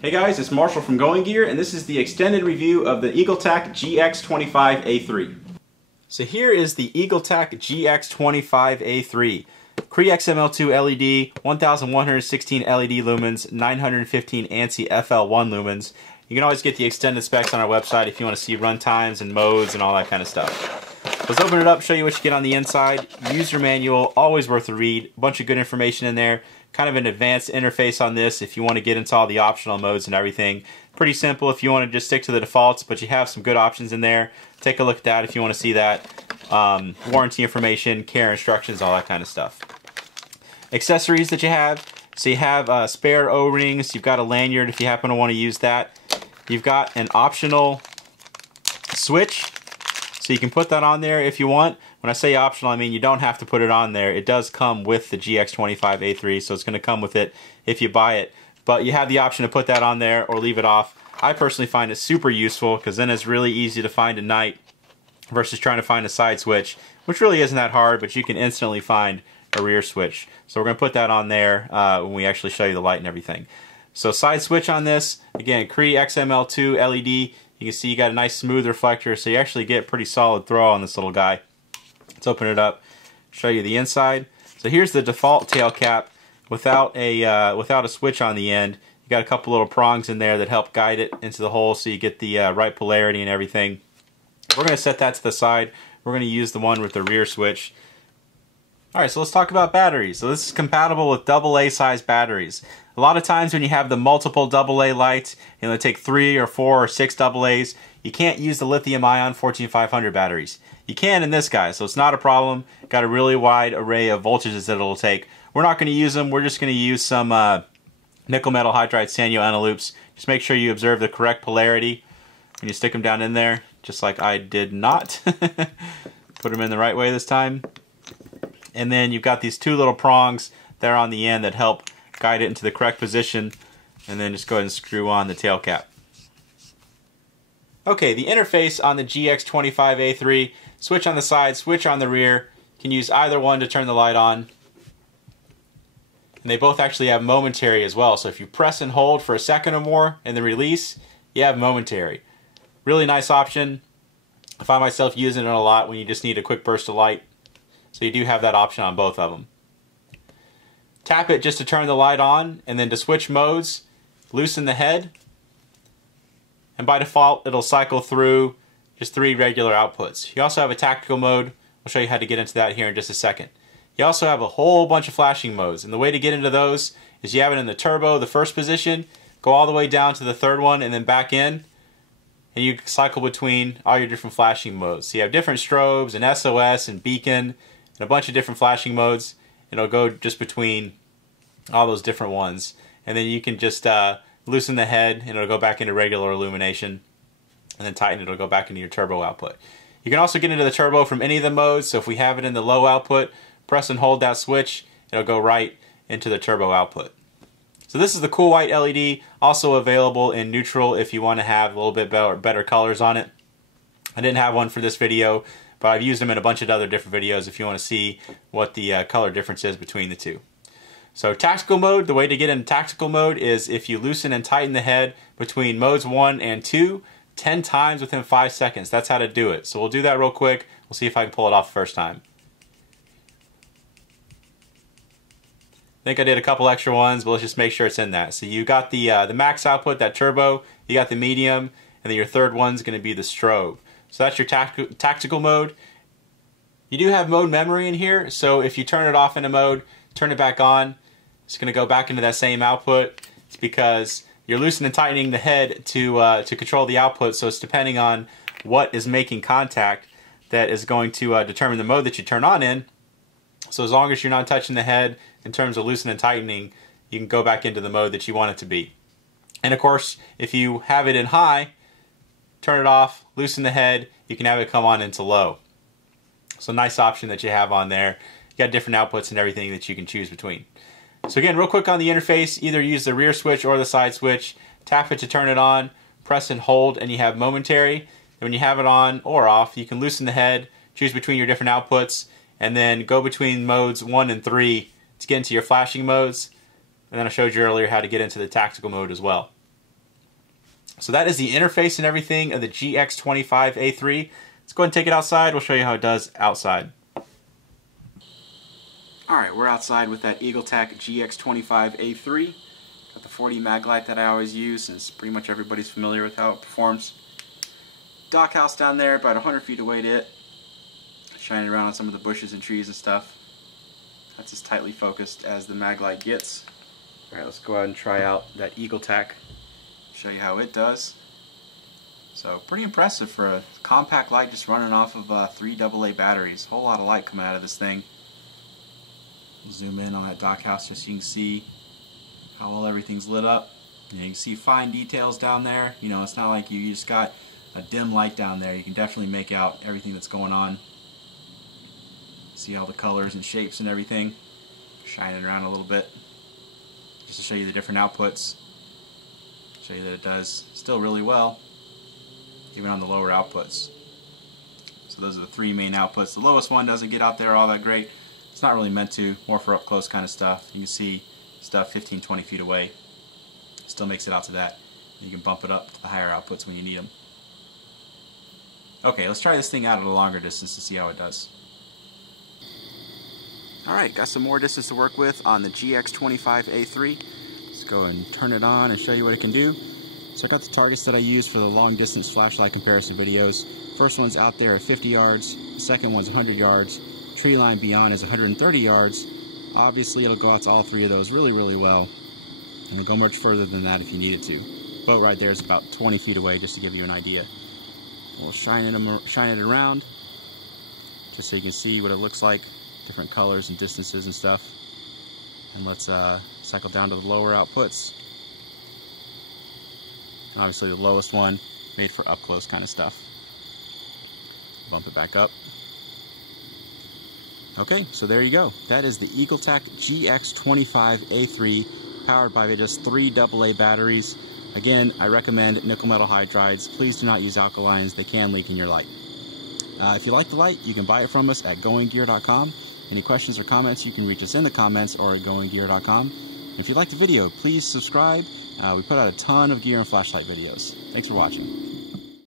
Hey guys, it's Marshall from Going Gear, and this is the extended review of the Eagletac GX25A3. So here is the Eagletac GX25A3. Cree XM-L2 LED, 1116 LED lumens, 915 ANSI FL1 lumens. You can always get the extended specs on our website if you want to see run times and modes and all that kind of stuff. Let's open it up, show you what you get on the inside. User manual, always worth a read. A bunch of good information in there. Kind of an advanced interface on this if you want to get into all the optional modes and everything. Pretty simple if you want to just stick to the defaults, but you have some good options in there. Take a look at that if you want to see that. Warranty information, care instructions, all that kind of stuff. Accessories that you have. So you have spare O-rings. You've got a lanyard if you happen to want to use that. You've got an optional switch. So you can put that on there if you want. When I say optional, I mean you don't have to put it on there. It does come with the GX25A3, so it's going to come with it if you buy it. But you have the option to put that on there or leave it off. I personally find it super useful because then it's really easy to find at night versus trying to find a side switch, which really isn't that hard, but you can instantly find a rear switch. So we're going to put that on there when we actually show you the light and everything. So side switch on this, again, Cree XM-L2 LED. You can see you got a nice smooth reflector, so you actually get pretty solid throw on this little guy. Let's open it up, show you the inside. So here's the default tail cap without a switch on the end. You got a couple little prongs in there that help guide it into the hole so you get the right polarity and everything. We're going to set that to the side. We're going to use the one with the rear switch. Alright, so let's talk about batteries. So this is compatible with AA size batteries. A lot of times when you have the multiple AA lights, you know, take 3 or 4 or 6 AA's, you can't use the lithium ion 14500 batteries. You can in this guy, so it's not a problem. Got a really wide array of voltages that it'll take. We're not going to use them. We're just going to use some nickel metal hydride Sanyo Eneloops. Just make sure you observe the correct polarity when you stick them down in there, just like I did not. Put them in the right way this time. And then you've got these two little prongs there on the end that help guide it into the correct position, and then just go ahead and screw on the tail cap. Okay, the interface on the GX25A3, switch on the side, switch on the rear. You can use either one to turn the light on. And they both actually have momentary as well, so if you press and hold for a second or more and then release, you have momentary. Really nice option. I find myself using it a lot when you just need a quick burst of light. So you do have that option on both of them. Tap it just to turn the light on, and then to switch modes, loosen the head. And by default, it'll cycle through just 3 regular outputs. You also have a tactical mode. I'll show you how to get into that here in just a second. You also have a whole bunch of flashing modes, and the way to get into those is you have it in the turbo, the first position, go all the way down to the third one, and then back in, and you cycle between all your different flashing modes. So you have different strobes, and SOS, and beacon, and a bunch of different flashing modes. It'll go just between all those different ones, and then you can just loosen the head and it'll go back into regular illumination, and then tighten it, it'll go back into your turbo output. You can also get into the turbo from any of the modes, so if we have it in the low output, press and hold that switch, it'll go right into the turbo output. So this is the cool white LED, also available in neutral if you want to have a little bit better colors on it. I didn't have one for this video, but I've used them in a bunch of other different videos if you want to see what the color difference is between the two. So tactical mode, the way to get into tactical mode is if you loosen and tighten the head between modes 1 and 2 10 times within 5 seconds. That's how to do it. So we'll do that real quick. We'll see if I can pull it off the first time. I think I did a couple extra ones, but let's just make sure it's in that. So you got the max output, that turbo, you got the medium, and then your third one's going to be the strobe. So that's your tactical mode. You do have mode memory in here, so if you turn it off in a mode, turn it back on, it's going to go back into that same output. It's because you're loosening and tightening the head to control the output, so it's depending on what is making contact that is going to determine the mode that you turn on in. So as long as you're not touching the head in terms of loosening and tightening, you can go back into the mode that you want it to be. And of course, if you have it in high, turn it off, loosen the head, you can have it come on into low. So nice option that you have on there. You got different outputs and everything that you can choose between. So again, real quick on the interface, either use the rear switch or the side switch. Tap it to turn it on, press and hold, and you have momentary. And when you have it on or off, you can loosen the head, choose between your different outputs, and then go between modes 1 and 3 to get into your flashing modes. And then I showed you earlier how to get into the tactical mode as well. So that is the interface and everything of the GX25A3. Let's go ahead and take it outside. We'll show you how it does outside. Alright, we're outside with that Eagletac GX25A3. Got the 40 mag light that I always use, since pretty much everybody's familiar with how it performs. Dock house down there, about 100 feet away to it. Shining around on some of the bushes and trees and stuff. That's as tightly focused as the mag light gets. Alright, let's go ahead and try out that Eagletac. Show you how it does. So pretty impressive for a compact light just running off of 3 AA batteries. Whole lot of light coming out of this thing. Zoom in on that dock house just so you can see how well everything's lit up. And you can see fine details down there. You know, it's not like you just got a dim light down there. You can definitely make out everything that's going on. See all the colors and shapes and everything shining around a little bit. Just to show you the different outputs. Show you that it does still really well, even on the lower outputs. So those are the 3 main outputs. The lowest one doesn't get out there all that great. It's not really meant to, more for up close kind of stuff. You can see stuff 15-20 feet away. Still makes it out to that. You can bump it up to the higher outputs when you need them. Okay, let's try this thing out at a longer distance to see how it does. Alright, got some more distance to work with on the GX25A3. Let's go and turn it on and show you what it can do. So I got the targets that I use for the long distance flashlight comparison videos. First one's out there at 50 yards, the second one's 100 yards, tree line beyond is 130 yards. Obviously it'll go out to all 3 of those really, really well. And it'll go much further than that if you need it to. Boat right there is about 20 feet away, just to give you an idea. We'll shine it around just so you can see what it looks like, different colors and distances and stuff. And let's cycle down to the lower outputs. And obviously the lowest one made for up close kind of stuff. Bump it back up. Okay, so there you go. That is the Eagletac GX25A3, powered by just 3 AA batteries. Again, I recommend nickel metal hydrides. Please do not use alkalines. They can leak in your light. If you like the light, you can buy it from us at goinggear.com. Any questions or comments, you can reach us in the comments or at goinggear.com. And if you like the video, please subscribe. We put out a ton of gear and flashlight videos. Thanks for watching.